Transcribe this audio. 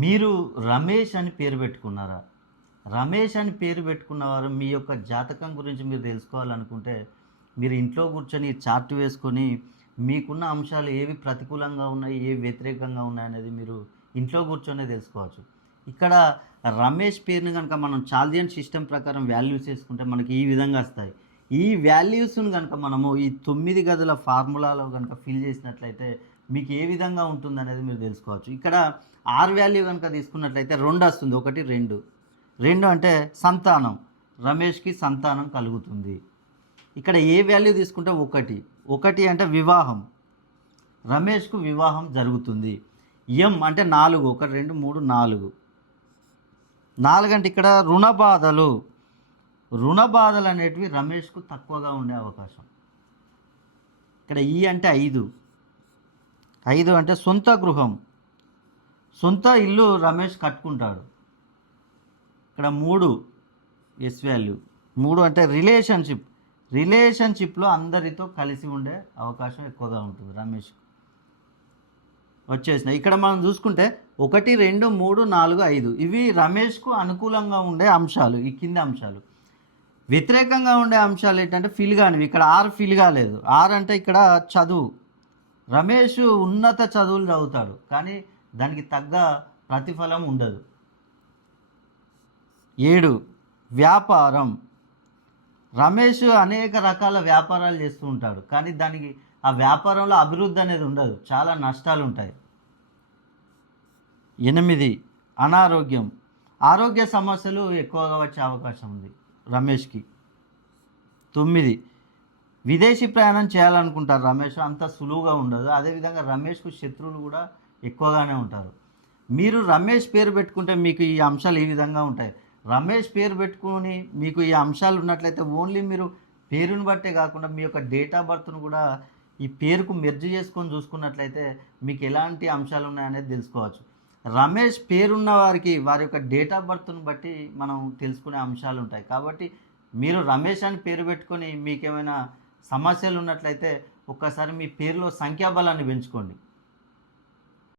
మీరు రమేష్ అని పేరు పెట్టుకున్నారా? రమేష్ అని పేరు పెట్టుకున్నవారు మీ యొక్క జాతకం గురించి మీరు తెలుసుకోవాలనుకుంటే, మీరు ఇంట్లో కూర్చొని చార్ట్ వేసుకొని, మీకున్న అంశాలు ఏవి ప్రతికూలంగా ఉన్నాయి, ఏవి వ్యతిరేకంగా ఉన్నాయనేది మీరు ఇంట్లో కూర్చొనే తెలుసుకోవచ్చు. ఇక్కడ రమేష్ పేరుని గనక మనం చాల్దియన్ సిస్టమ్ ప్రకారం వాల్యూస్ చేసుకుంటే మనకి ఈ విధంగా వస్తాయి. ఈ వాల్యూస్‌ని గనక మనము ఈ 9 గదుల ఫార్ములాలో గనక ఫిల్ చేసినట్లయితే మీకు ఏ విధంగా ఉంటుందనేది మీరు తెలుసుకోవచ్చు. ఇక్కడ ఆర్ వాల్యూ గనక తీసుకున్నట్లయితే 2 వస్తుంది. 1, 2. 2 అంటే సంతానం. రమేష్‌కి సంతానం కలుగుతుంది. ఇక్కడ ఏ వాల్యూ తీసుకుంటే 1. 1 అంటే వివాహం. రమేష్‌కు వివాహం జరుగుతుంది. ఎం అంటే 4. 1, 2, 3, 4. 4 అంటే ఇక్కడ రుణ బాధలు. రుణ బాధలు అనేటివి రమేష్‌కు తక్కువగా ఉండే అవకాశం. ఇక్కడ ఈ అంటే 5. 5 అంటే సొంత గృహం. సొంత ఇల్లు రమేష్ కట్టుకుంటాడు. ఇక్కడ 3 ఎస్ వాల్యూ. 3 అంటే రిలేషన్‌షిప్. రిలేషన్‌షిప్‌లో అందరితో కలిసి ఉండే అవకాశం ఎక్కువగా ఉంటుంది రమేష్‌కు. వచ్చేసినాయి. ఇక్కడ మనం చూసుకుంటే 1, 2, 3, 4, 5 ఇవి రమేష్‌కు అనుకూలంగా ఉండే అంశాలు. ఈ కింది అంశాలు. వ్యతిరేకంగా ఉండే అంశాలు ఏంటంటే ఫిల్ కానివి. ఇక్కడ ఆర్ ఫిల్ కాలేదు. ఆర్ అంటే ఇక్కడ చదువు. రమేష్ ఉన్నత చదువులు చదువుతాడు, కానీ దానికి తగ్గ ప్రతిఫలం ఉండదు. 7 వ్యాపారం. రమేష్ అనేక రకాల వ్యాపారాలు చేస్తూ ఉంటాడు, కానీ దానికి ఆ వ్యాపారంలో అభివృద్ధి అనేది ఉండదు, చాలా నష్టాలు ఉంటాయి. 8 అనారోగ్యం. ఆరోగ్య సమస్యలు ఎక్కువగా వచ్చే అవకాశం ఉంది రమేష్కి. 9 విదేశీ ప్రయాణం చేయాలనుకుంటారు రమేష్, అంత సులువుగా ఉండదు. అదేవిధంగా రమేష్కు శత్రువులు కూడా ఎక్కువగానే ఉంటారు. మీరు రమేష్ పేరు పెట్టుకుంటే మీకు ఈ అంశాలు ఈ విధంగా ఉంటాయి. రమేష్ పేరు పెట్టుకొని మీకు ఈ అంశాలు ఉన్నట్లయితే ఓన్లీ మీరు పేరుని బట్టే కాకుండా మీ యొక్క డేట్ ఆఫ్ బర్త్ను కూడా ఈ పేరుకు మెర్జ్ చేసుకొని చూసుకున్నట్లయితే మీకు ఎలాంటి అంశాలు ఉన్నాయనేది తెలుసుకోవచ్చు. రమేష్ పేరున్న వారికి వారి యొక్క డేట్ ఆఫ్ బర్త్ను బట్టి మనం తెలుసుకునే అంశాలు ఉంటాయి. కాబట్టి మీరు రమేష్ అని పేరు పెట్టుకొని మీకేమైనా సమస్యలు ఉన్నట్లయితే ఒక్కసారి మీ పేరులో సంఖ్యాబలాన్ని పెంచుకోండి.